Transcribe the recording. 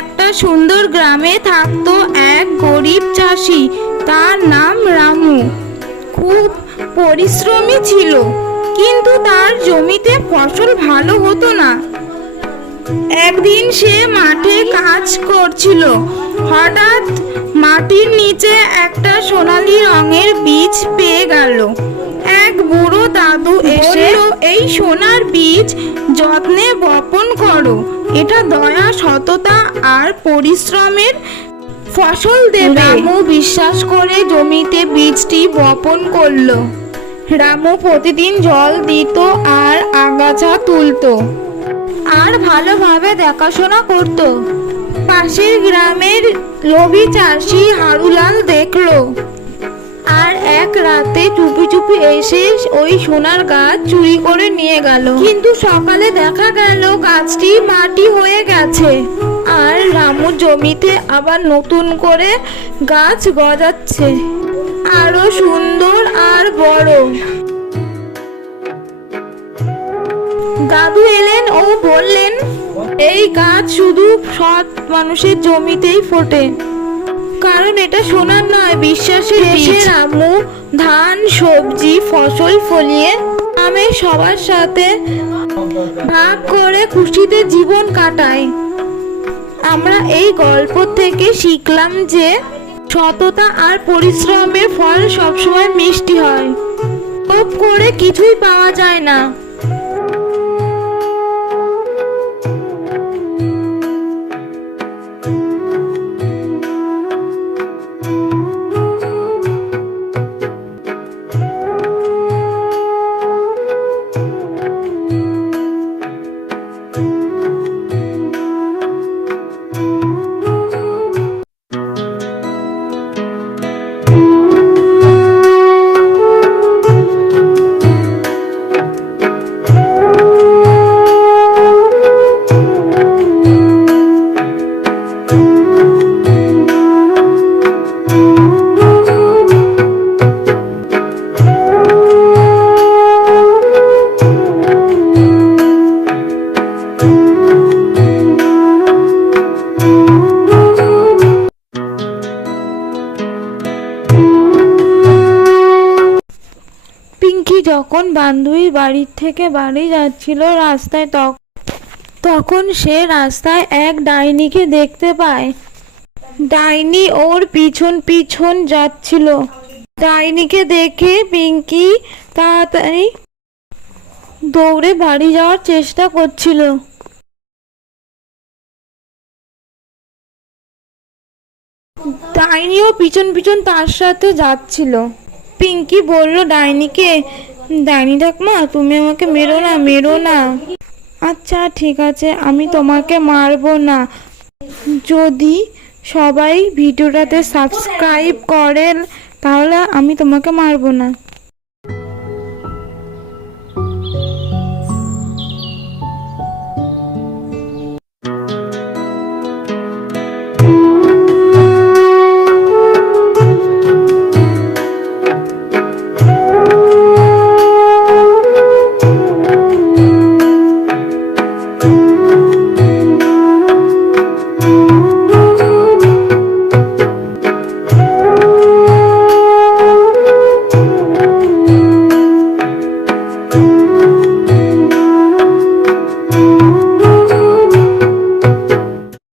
একটা সুন্দর গ্রামে থাকতো এক গরিব চাষি। তার নাম রামু। খুব পরিশ্রমী ছিল, কিন্তু তার জমিতে ফসল ভালো হতো না। একদিন সে মাঠে কাজ করছিল। হঠাৎ মাটির নিচে একটা সোনালী রঙের বীজ পেয়ে গেল। এক বুড়ো দাদু এসে এই সোনার বীজ যত্নে বপন করো, এটা দয়া, সততা আর পরিশ্রমের ফসল দেবে। রামু বিশ্বাস করে জমিতে বীজটি বপন করলো। রামু প্রতিদিন জল দিত আর আগাছা তুলতো আর ভালোভাবে দেখাশোনা করত। পাশের গ্রামের লোভী চাষি হারুলাল দেখলো আর এক রাতে চুপি চুপি এসে ওই সোনার গাছ চুরি করে নিয়ে গেল। কিন্তু সকালে দেখা গেল গাছটি মাটি হয়ে গেছে আর রামুর জমিতে আবার নতুন করে গাছ গজাচ্ছে, আরো সুন্দর আর বড়। দাদু এলেন ও বললেন, এই গাছ শুধু সৎ মানুষের জমিতেই ফোটে, কারণ এটা সোনার নয়, বিশ্বাসের বীজ। রামু ধান, সবজি, ফসল ফলিয়ে গ্রামের সবার সাথে ভাগ করে খুশিতে জীবন কাটায়। আমরা এই গল্প থেকে শিখলাম যে সততা আর পরিশ্রমের ফল সবসময় মিষ্টি হয়। লোভ করে কিছুই পাওয়া যায় না। পিঙ্কি যখন বান্ধবীর বাড়ি থেকে বাড়ি যাচ্ছিল রাস্তায়, তখন সে রাস্তায় এক ডাইনিকে দেখতে পায়। ডাইনি ওর পিছন পিছন যাচ্ছিল। ডাইনিকে দেখে পিঙ্কি তাড়াতাড়ি দৌড়ে বাড়ি যাওয়ার চেষ্টা করছিল। ডাইনিও পিছন পিছন তার সাথে যাচ্ছিল। পিঙ্কি বলল ডাইনিকে, ডাইনি ঠাকুমা, তুমি আমাকে মেরো না, মেরো না। আচ্ছা ঠিক আছে, আমি তোমাকে মারবো না, যদি সবাই ভিডিওটাতে সাবস্ক্রাইব করেন তাহলে আমি তোমাকে মারবো না।